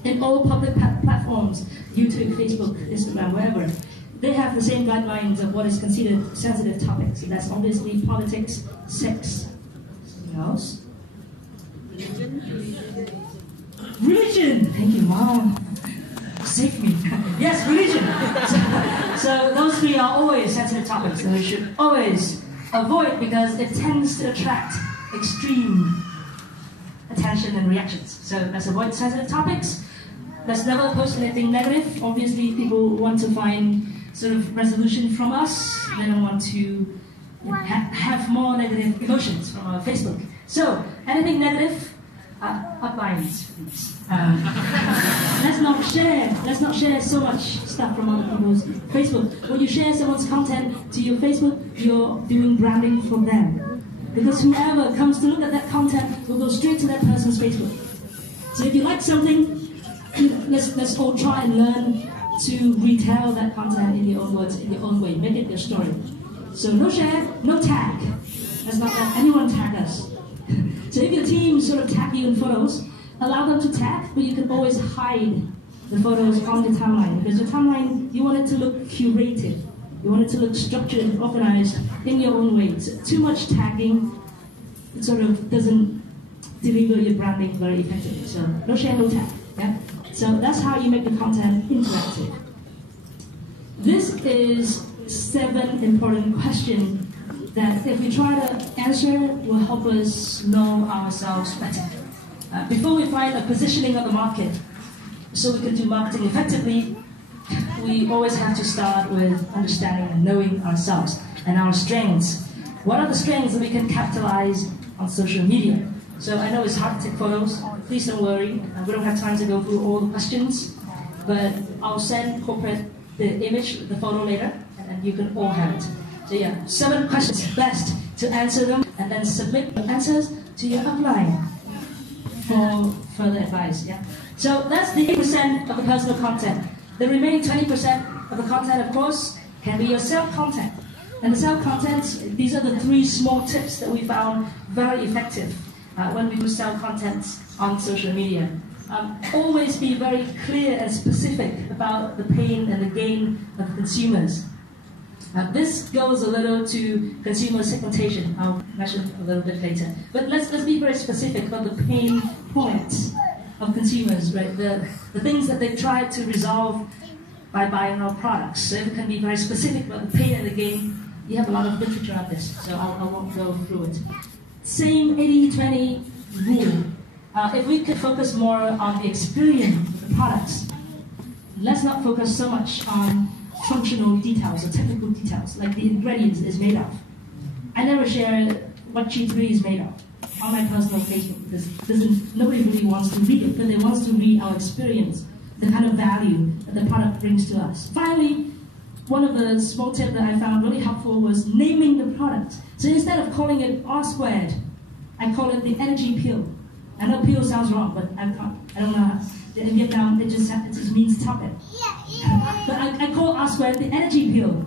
in all public platforms, YouTube, Facebook, Instagram, wherever, they have the same guidelines of what is considered sensitive topics. And that's obviously politics, sex, something else. Religion! Thank you, Mom. Save me. Yes, religion. So those 3 are always sensitive topics that we should always avoid, because it tends to attract extreme attention and reactions. So let's avoid sensitive topics. Let's never post anything negative. Obviously, people want to find sort of resolution from us. They don't want to have more negative emotions from our Facebook. So anything negative, uplines, please. Let's not share so much stuff from other people's Facebook. When you share someone's content to your Facebook, you're doing branding for them. Because whoever comes to look at that content will go straight to that person's Facebook. So if you like something, let's all try and learn to retell that content in your own words, in your own way. Make it your story. So no share, no tag. Let's not let anyone tag us. So if your team sort of tag you in photos, allow them to tag, but you can always hide the photos on the timeline, because the timeline, you want it to look curated. You want it to look structured and organized in your own way. So too much tagging, it sort of doesn't deliver your branding very effectively. So no share, no tag. Yeah? So that's how you make the content interactive. This is 7 important questions that if we try to answer will help us know ourselves better. Before we find a positioning of the market, so we can do marketing effectively, we always have to start with understanding and knowing ourselves and our strengths. What are the strengths that we can capitalize on social media? So I know it's hard to take photos. Please don't worry. We don't have time to go through all the questions, but I'll send corporate the image, the photo later, and then you can all have it. So yeah, 7 questions, best to answer them, and then submit the answers to your upline for further advice. Yeah. So that's the 8% of the personal content. The remaining 20% of the content, of course, can be your self-content. And the self-content, these are the 3 small tips that we found very effective when we do self-content on social media. Always be very clear and specific about the pain and the gain of consumers. This goes a little to consumer segmentation. I'll mention a little bit later. But let's be very specific about the pain points of consumers, right? The things that they try to resolve by buying our products. So if it can be very specific about the pain and the gain, you have a lot of literature on this, so I won't go through it. Same 80-20 rule. If we could focus more on the experience of the products, let's not focus so much on functional details or technical details, like the ingredients is made of. I never share what G3 is made of on my personal Facebook, because nobody really wants to read it, but they want to read our experience, the kind of value that the product brings to us. Finally, one of the small tips that I found really helpful was naming the product. So instead of calling it R², I call it the energy pill. I know pill sounds wrong, but I don't know how. In Vietnam, it just means tablet. But I call R² the energy pill,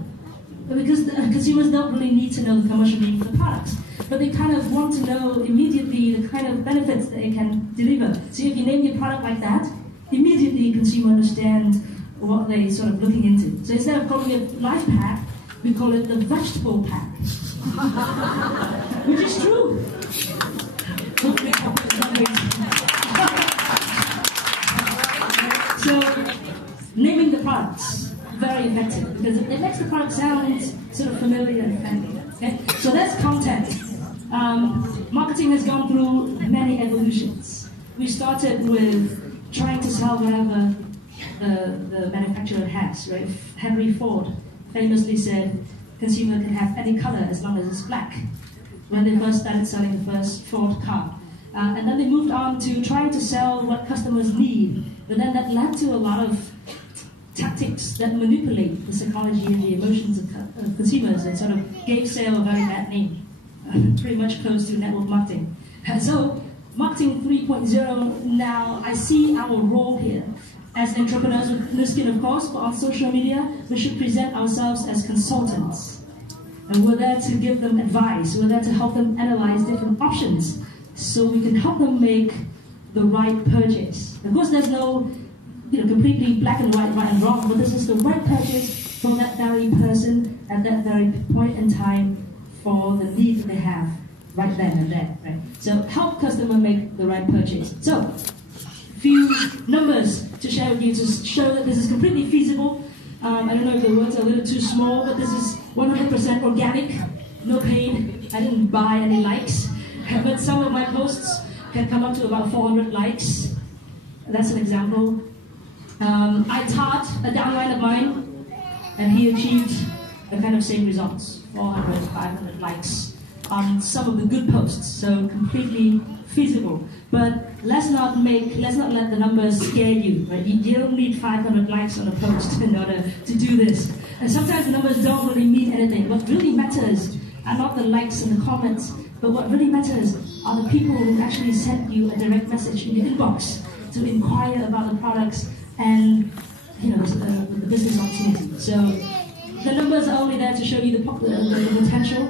because the consumers don't really need to know the commercial meaning of the products, but they kind of want to know immediately the kind of benefits that it can deliver. So if you name your product like that, immediately the consumer understands what they're sort of looking into. So instead of calling it life pack, we call it the vegetable pack, which is true. So naming the products, very effective, because it makes the product sound sort of familiar and friendly. Okay? So that's content. Marketing has gone through many evolutions. We started with trying to sell whatever the manufacturer has, right? Henry Ford famously said, consumer can have any color as long as it's black, when they first started selling the first Ford car. And then they moved on to trying to sell what customers need, but then that led to a lot of tactics that manipulate the psychology and the emotions of consumers and sort of gave sale a very bad name, pretty much close to network marketing. And so, marketing 3.0, now I see our role here as entrepreneurs with NuSkin, of course, but on social media, we should present ourselves as consultants. And we're there to give them advice, we're there to help them analyze different options, so we can help them make the right purchase. Of course, there's no completely black and white, right and wrong, but this is the right purchase for that very person at that very point in time for the need that they have right then and there. Right? So help customer make the right purchase. So, few numbers to share with you to show that this is completely feasible. I don't know if the words are a little too small, but this is 100% organic, no paid. I didn't buy any likes, but some of my posts can come up to about 400 likes. That's an example. I taught a downline of mine, and he achieved the kind of same results, 400, 500 likes on some of the good posts, so completely feasible. But let's not let the numbers scare you, right? You don't need 500 likes on a post in order to do this. And sometimes the numbers don't really mean anything. What really matters are not the likes and the comments, but what really matters are the people who actually sent you a direct message in your inbox to inquire about the products and the business opportunity. So the numbers are only there to show you the potential.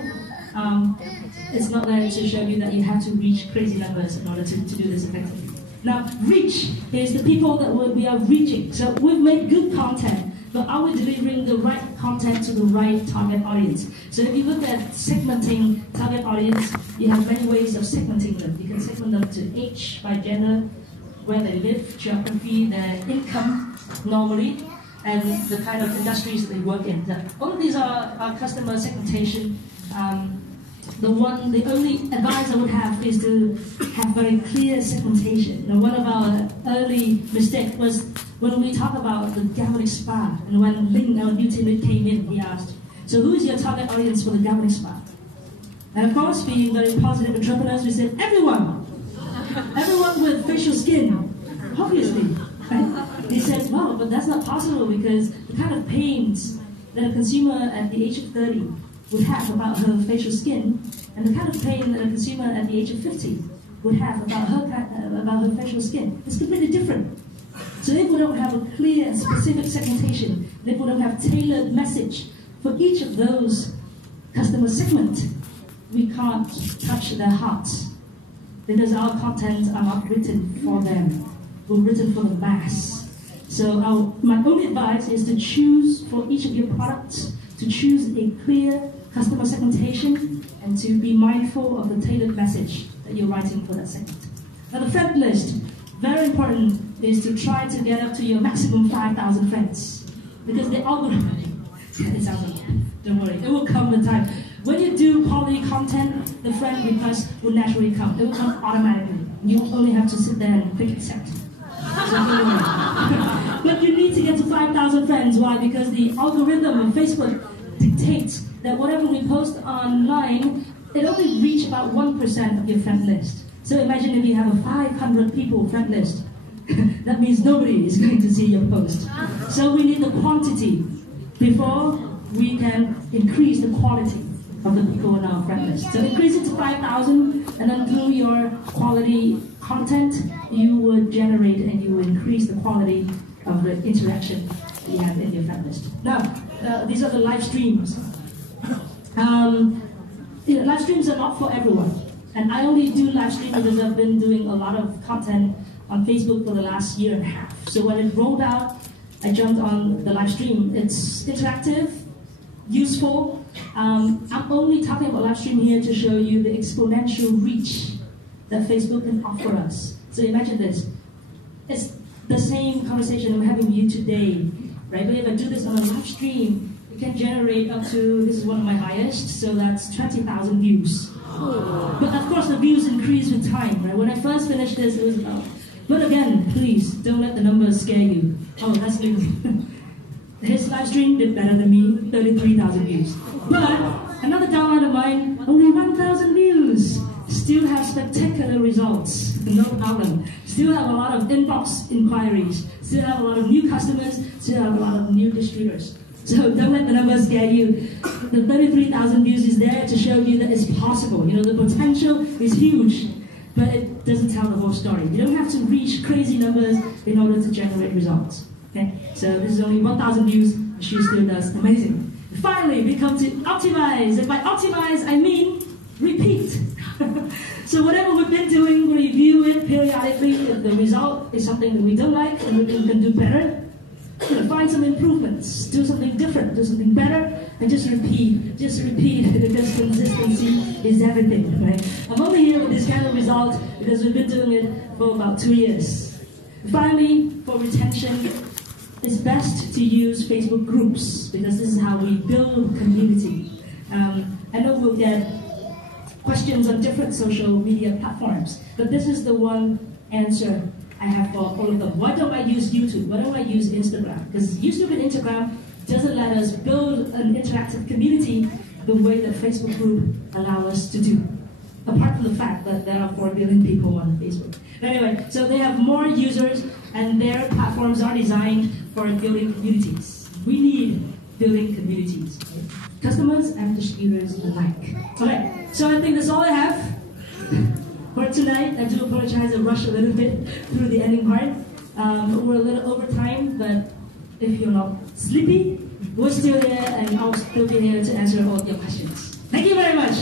It's not there to show you that you have to reach crazy numbers in order to do this effectively. Now, reach is the people that we are reaching. So we've made good content, but are we delivering the right content to the right target audience? So if you look at segmenting target audience, you have many ways of segmenting them. You can segment them to age, by gender, where they live, geography, their income normally, and the kind of industries that they work in. All of these are customer segmentation. The only advice I would have is to have very clear segmentation. One of our early mistakes was when we talk about the Galvanic Spa, and when Ling, our new teammate, came in, he asked, so who is your target audience for the Galvanic Spa? And of course, being very positive entrepreneurs, we said, everyone! Everyone with facial skin, obviously. Right? They said, well, but that's not possible because the kind of pains that a consumer at the age of 30 would have about her facial skin, and the kind of pain that a consumer at the age of 50 would have about her facial skin is completely different. So if we don't have a clear and specific segmentation, if we don't have tailored message for each of those customer segments, we can't touch their hearts because our contents are not written for them. We're written for the mass. So my only advice is to choose for each of your products, to choose a clear customer segmentation, and to be mindful of the tailored message that you're writing for that segment. Now the friend list, very important, is to try to get up to your maximum 5,000 friends. Because the algorithm, it sounds like, don't worry, it will come with time. When you do quality content, the friend request will naturally come. It will come automatically. You only have to sit there and click accept. But you need to get to 5,000 friends. Why? Because the algorithm of Facebook dictates that whatever we post online, it only reaches about 1% of your friend list. So imagine if you have a 500 people friend list. That means nobody is going to see your post. So we need the quantity before we can increase the quality of the people in our friend list. So increase it to 5,000, and then through your quality content, you would generate and you would increase the quality of the interaction that you have in your friend list. Now, these are the live streams. Live streams are not for everyone. And I only do live streams because I've been doing a lot of content on Facebook for the last year and a half. So when it rolled out, I jumped on the live stream. It's interactive, useful. I'm only talking about live stream here to show you the exponential reach that Facebook can offer us. So imagine this. It's the same conversation I'm having with you today, right? But if I do this on a live stream, it can generate up to, this is one of my highest, so that's 20,000 views. But of course the views increase with time, right? When I first finished this, it was about, but again, please, don't let the numbers scare you. Oh, that's new. His live stream did better than me, 33,000 views. But another downline of mine, only 1,000 views. Still have spectacular results, no problem. Still have a lot of inbox inquiries. Still have a lot of new customers. Still have a lot of new distributors. So don't let the numbers scare you. The 33,000 views is there to show you that it's possible. The potential is huge, but it doesn't tell the whole story. You don't have to reach crazy numbers in order to generate results. Okay? So this is only 1,000 views. She still does amazing. Finally, we come to optimize. And by optimize, I mean repeat. So whatever we've been doing, we review it periodically. If the result is something that we don't like and we can do better, find some improvements, do something different, do something better, and just repeat, because consistency is everything, right? I'm only here with this kind of result because we've been doing it for about 2 years. Finally, for retention, it's best to use Facebook groups because this is how we build community. I know we'll get questions on different social media platforms, but this is the one answer I have for all of them. Why don't I use YouTube? Why don't I use Instagram? Because YouTube and Instagram doesn't let us build an interactive community the way that Facebook group allow us to do. Apart from the fact that there are 4 billion people on Facebook. Anyway, so they have more users and their platforms are designed for building communities. We need building communities. Customers and distributors alike. Okay, so I think that's all I have for tonight. I do apologize, I rushed a little bit through the ending part. We're a little over time, but if you're not sleepy, we're still here and I'll still be here to answer all your questions. Thank you very much.